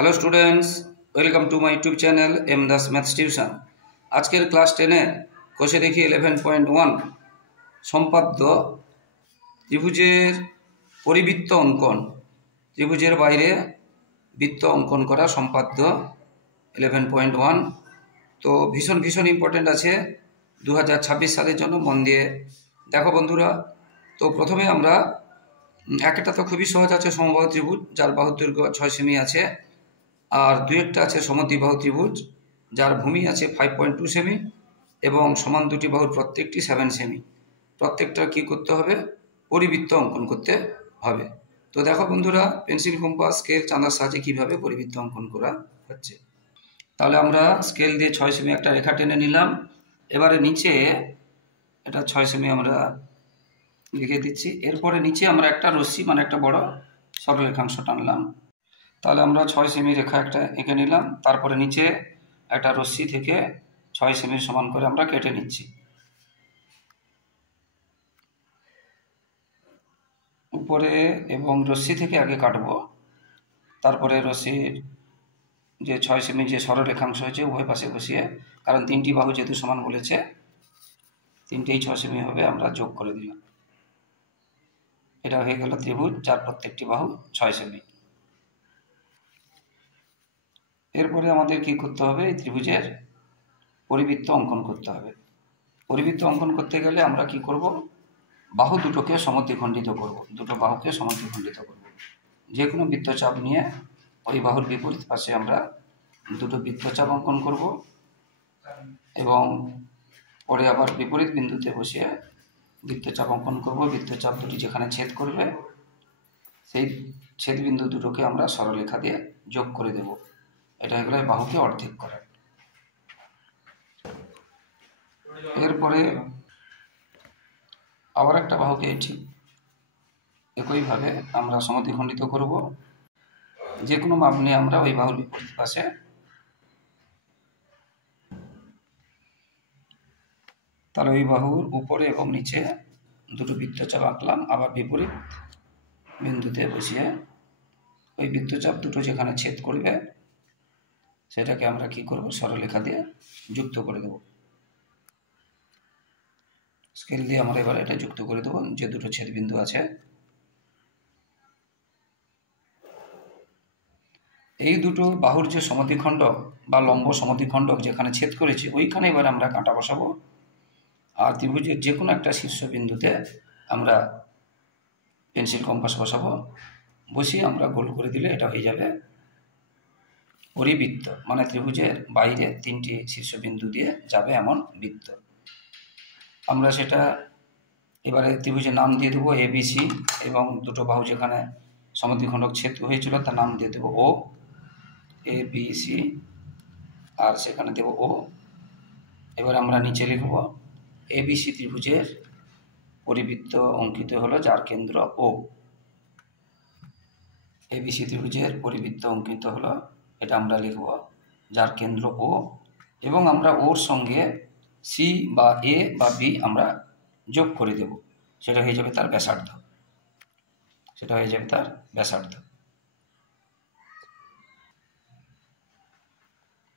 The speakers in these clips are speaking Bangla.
Hello students, welcome to my YouTube channel M Das maths tuition. আজকের ক্লাস 10-এর কোষে দেখি 11.1 সম্পাদ্য ত্রিভুজের পরিবৃত্ত অঙ্কন, ত্রিভুজের বাইরে বৃত্ত অঙ্কন করা সম্পাদ্য 11.1। তো ভীষণ ইম্পর্টেন্ট আছে 2026 সালের জন্য, মন দিয়ে দেখো বন্ধুরা। তো প্রথমে আমরা একটা তো খুবই সহজ আছে, সমবাহু ত্রিভুজ যার বাহুর দৈর্ঘ্য 6 সেমি আছে, আর দুইটা আছে সমদ্বিবাহু ত্রিভুজ যার ভূমি আছে 5.2 সেমি এবং সমান দুটি বাহুর প্রত্যেকটি 7 সেমি। প্রত্যেকটা কি করতে হবে? পরিবৃত্ত অঙ্কন করতে হবে। তো দেখো বন্ধুরা, পেন্সিল, কম্পাস, স্কেল, চাঁদার সাহায্যে কীভাবে পরিবৃত্ত অঙ্কন করা হচ্ছে। তাহলে আমরা স্কেল দিয়ে 6 সেমি একটা রেখা টেনে নিলাম। এবারে নিচে এটা 6 সেমি আমরা লিখে দিচ্ছি। এরপরে নিচে আমরা একটা রশ্মি মানে একটা বড় সরলরেখাংশ টানলাম। তাহলে আমরা 6 সেমি রেখা একটা এঁকে নিলাম। তারপরে নিচে একটা রশ্মি থেকে 6 সেমি সমান করে আমরা কেটে নিচ্ছি। উপরে এবং রশ্মি থেকে আগে কাটবো, তারপরে রশ্মির যে 6 সেমি যে সরলরেখাংশ হয়েছে উভয় পাশে বসিয়ে, কারণ তিনটি বাহু যেহেতু সমান বলেছে তিনটেই 6 সেমি হবে, আমরা যোগ করে দিলাম। এটা হয়ে গেল ত্রিভুজ যার প্রত্যেকটি বাহু 6 সেমি। এরপরে আমাদের কি করতে হবে? এই ত্রিভুজের পরিবৃত্ত অঙ্কন করতে হবে। পরিবৃত্ত অঙ্কন করতে গেলে আমরা কি করব? বাহু দুটোকে সমদ্বিখণ্ডিত করব, দুটো বাহুকে সমদ্বিখণ্ডিত করব। যে কোনো বৃত্তচাপ নিয়ে ওই বাহুর বিপরীত পাশে আমরা দুটো বৃত্তচাপ অঙ্কন করব এবং পরে আবার বিপরীত বিন্দুতে বসিয়ে বৃত্তচাপ অঙ্কন করব। বৃত্তচাপ দুটি যেখানে ছেদ করবে সেই ছেদ বিন্দু দুটোকে আমরা সরলরেখা দিয়ে যোগ করে দেব। এটা হয়ে গেল বাহুকে অর্ধেক করা। এরপরে আবার একটা বাহুকে ঠিক একইভাবে আমরা সমদ্বিখণ্ডিত করব। যে কোনো মাপ নিয়ে আমরা ওই বাহুর বিপরীত পাশে তাহলে ওই বাহুর উপরে এবং নিচে দুটো বৃত্তচাপ আঁকলাম। আবার বিপরীত বিন্দুতে বসিয়ে ওই বৃত্তচাপ দুটো যেখানে ছেদ করবে সেটাকে আমরা কি করব? সরলরেখা দিয়ে যুক্ত করে দেব। স্কেল দিয়ে আমরা এবার এটা যুক্ত করে দেব যে দুটো ছেদ বিন্দু আছে। এই দুটো বাহুর যে সমদ্বিখণ্ডক বা লম্ব সমদ্বিখণ্ডক যেখানে ছেদ করেছে ওইখানে এবার আমরা কাঁটা বসাবো, আর ত্রিভুজের যে কোনো একটা শীর্ষবিন্দুতে আমরা পেন্সিল, কম্পাস বসাবো। বসিয়ে আমরা গোল করে দিলে এটা হয়ে যাবে পরিবৃত্ত, মানে ত্রিভুজের বাইরে তিনটি শীর্ষবিন্দু দিয়ে যাবে এমন বৃত্ত। আমরা সেটা এবারে ত্রিভুজের নাম দিয়ে দেবো ABC, এবং দুটো বাহু যেখানে সমদ্বিখণ্ডক ছেদ হয়েছিল তার নাম দিয়ে দেবো ABC, আর সেখানে দেব O। এবার আমরা নিচে লিখব ABC ত্রিভুজের পরিবৃত্ত অঙ্কিত হলো যার কেন্দ্র O। ABC ত্রিভুজের পরিবৃত্ত অঙ্কিত হলো, এটা আমরা লিখব যার কেন্দ্র O, এবং আমরা ওর সঙ্গে C বা A বা B আমরা যোগ করে দেব। সেটা হয়ে যাবে তার ব্যাসার্ধ, সেটা হয়ে যাবে তার ব্যাসার্ধ।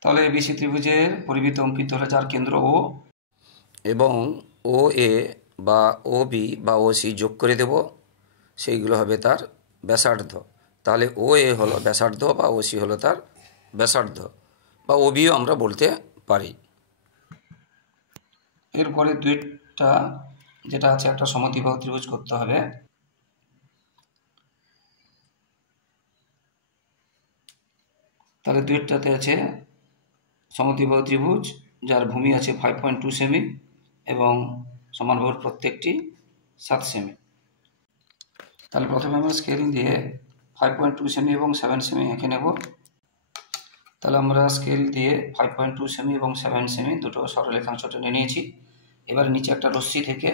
তাহলে ABC ত্রিভুজের পরিবৃত্ত অঙ্কিত হলো যার কেন্দ্র O, এবং OA বা OB বা OC যোগ করে দেব, সেইগুলো হবে তার ব্যাসার্ধ। তাহলে OA হলো ব্যাসার্ধ বা OC হলো তার ব্যাসার্ধ, বা OBও আমরা বলতে পারি। এরপরে দুইটা যেটা আছে একটা সমদ্বিবাহু ত্রিভুজ করতে হবে। তাহলে দুইটাতে আছে সমদ্বিবাহু ত্রিভুজ যার ভূমি আছে 5.2 সেমি এবং সমান বাহুর প্রত্যেকটি 7 সেমি। তাহলে প্রথমে আমরা স্কেল দিয়ে 5.2 সেমি এবং 7 সেমি এঁকে নেব। তাহলে আমরা স্কেল দিয়ে 5.2 সেমি এবং 7 সেমি দুটো সরলরেখাংশ টেনে নিয়েছি। এবার নিচে একটা রশ্মি থেকে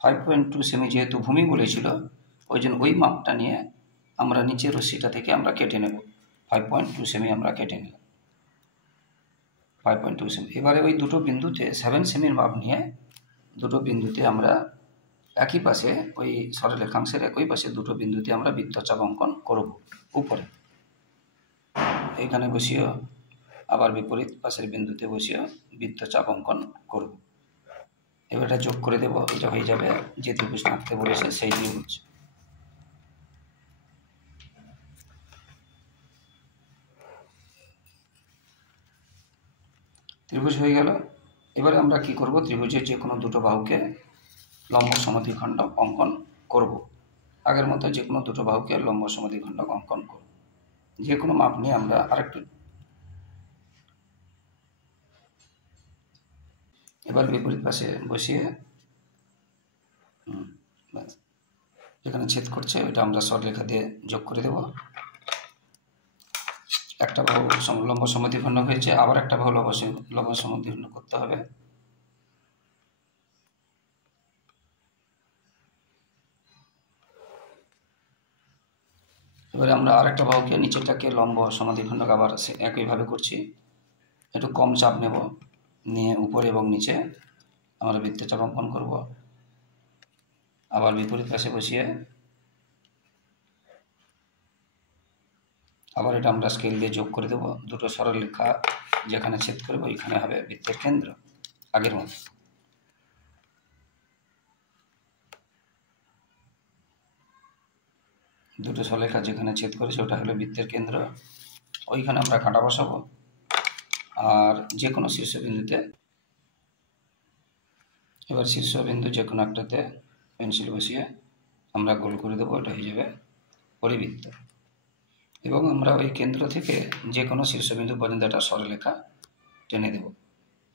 5.2 সেমি যেহেতু ভূমি বলেছিল ওই জন্য ওই মাপটা নিয়ে আমরা নিচে রশ্মিটা থেকে আমরা কেটে নেব। 5.2 সেমি আমরা কেটে নিলাম, 5.2 সেমি। এবারে ওই দুটো বিন্দুতে 7 সেমির মাপ নিয়ে দুটো বিন্দুতে আমরা একই পাশে ওই সরলরেখাংশের একই পাশে দুটো বিন্দুতে আমরা বৃত্তচাপ অঙ্কন করব উপরে। এখানে বসিয়েও আবার বিপরীত পাশের বিন্দুতে বসিয়েও বৃত্তচাপ অঙ্কন করব। এবার এটা যোগ করে দেব, এটা হয়ে যাবে যে ত্রিভুজ আঁকতে বলেছে সেই ত্রিভুজ। ত্রিভুজ হয়ে গেল। এবারে আমরা কি করব, ত্রিভুজের যে কোনো দুটো বাহুকে লম্ব সমদ্বিখণ্ডক অঙ্কন করব। আগের মতো যে কোনো দুটো বাহুকে লম্ব সমদ্বিখণ্ডক অঙ্কন করব। যে কোনো মাপ নিয়ে আমরা আরেকটু, এবার বিপরীত পাশে বসিয়ে যেখানে ছেদ করছে ওইটা আমরা সরলরেখা দিয়ে যোগ করে দেব। একটা বাহু লম্ব সমদ্বিখণ্ডক হয়েছে, আবার একটা বাহু লম্ব সমদ্বিখণ্ডক করতে হবে। এবারে আমরা আরেকটা বাহুকে নিচেরটাকে লম্ব সমদ্বিখণ্ডক আবার একইভাবে করছি। একটু কম চাপ নেব, নিয়ে উপরে এবং নিচে আমরা বৃত্তচাপ অঙ্কন করব। আবার বিপরীত পাশে বসিয়ে আবার এটা আমরা স্কেল দিয়ে যোগ করে দেব। দুটো সরলরেখা যেখানে ছেদ করব ওইখানে হবে বৃত্তের কেন্দ্র, আগের মতো। দুটো সরলরেখা যেখানে ছেদ করেছে ওটা হলো বৃত্তের কেন্দ্র, ওইখানে আমরা কাঁটা বসাবো। আর যে কোনো শীর্ষবিন্দুতে, এবার শীর্ষবিন্দু যে কোনো একটাতে পেন্সিল বসিয়ে আমরা গোল করে দেবো, এটা হয়ে যাবে পরিবৃত্ত। এবং আমরা ওই কেন্দ্র থেকে যে কোনো শীর্ষবিন্দু পর্যন্ত একটা সরলরেখা টেনে দেব।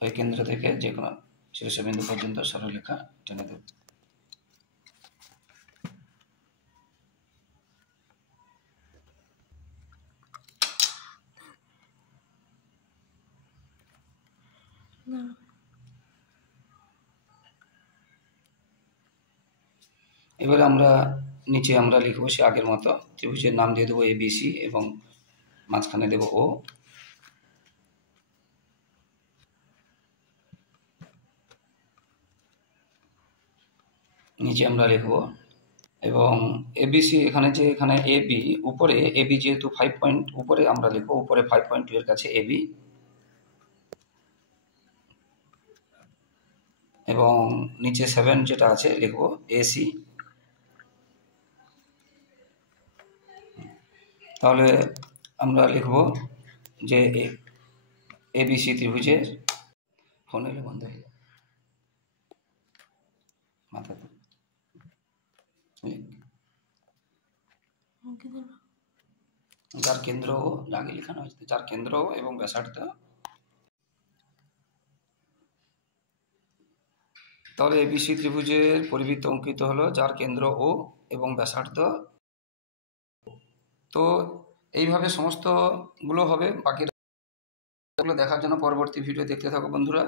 ওই কেন্দ্র থেকে যে কোনো শীর্ষবিন্দু পর্যন্ত সরলরেখা টেনে দেব। এবারে আমরা নিচে আমরা লিখব সে আগের মতো, ত্রিভুজের নাম দিয়ে দেবো ABC এবং মাঝখানে দেব O। নিচে আমরা লিখব এবং ABC এখানে যে এখানে AB উপরে, AB যেহেতু 5 পয়েন্ট উপরে আমরা লিখব, উপরে 5.2 এর কাছে AB এবং নিচে 7 যেটা আছে লিখব AC। তাহলে আমরা লিখব যে ABC ত্রিভুজের, ফোন এলে বন্ধ হয়ে যায় মাথা, যার কেন্দ্র ও, আগে লেখানো হয়েছে যার কেন্দ্র ও এবং ব্যাসার্ধ। তাহলে ABC ত্রিভুজের পরিবৃত্ত অঙ্কিত হলো যার কেন্দ্র ও এবং ব্যাসার্ধ। তো এইভাবে সমস্তগুলো হবে। বাকিগুলো দেখার জন্য পরবর্তী ভিডিও দেখতে থাকো বন্ধুরা।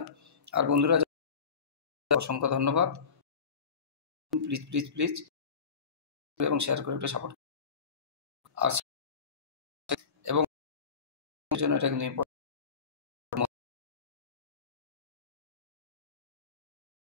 আর বন্ধুরা অসংখ্য ধন্যবাদ, প্লিজ প্লিজ প্লিজ এবং শেয়ার করে একটু সাপোর্ট। আর এবং জন্য এটা কিন্তু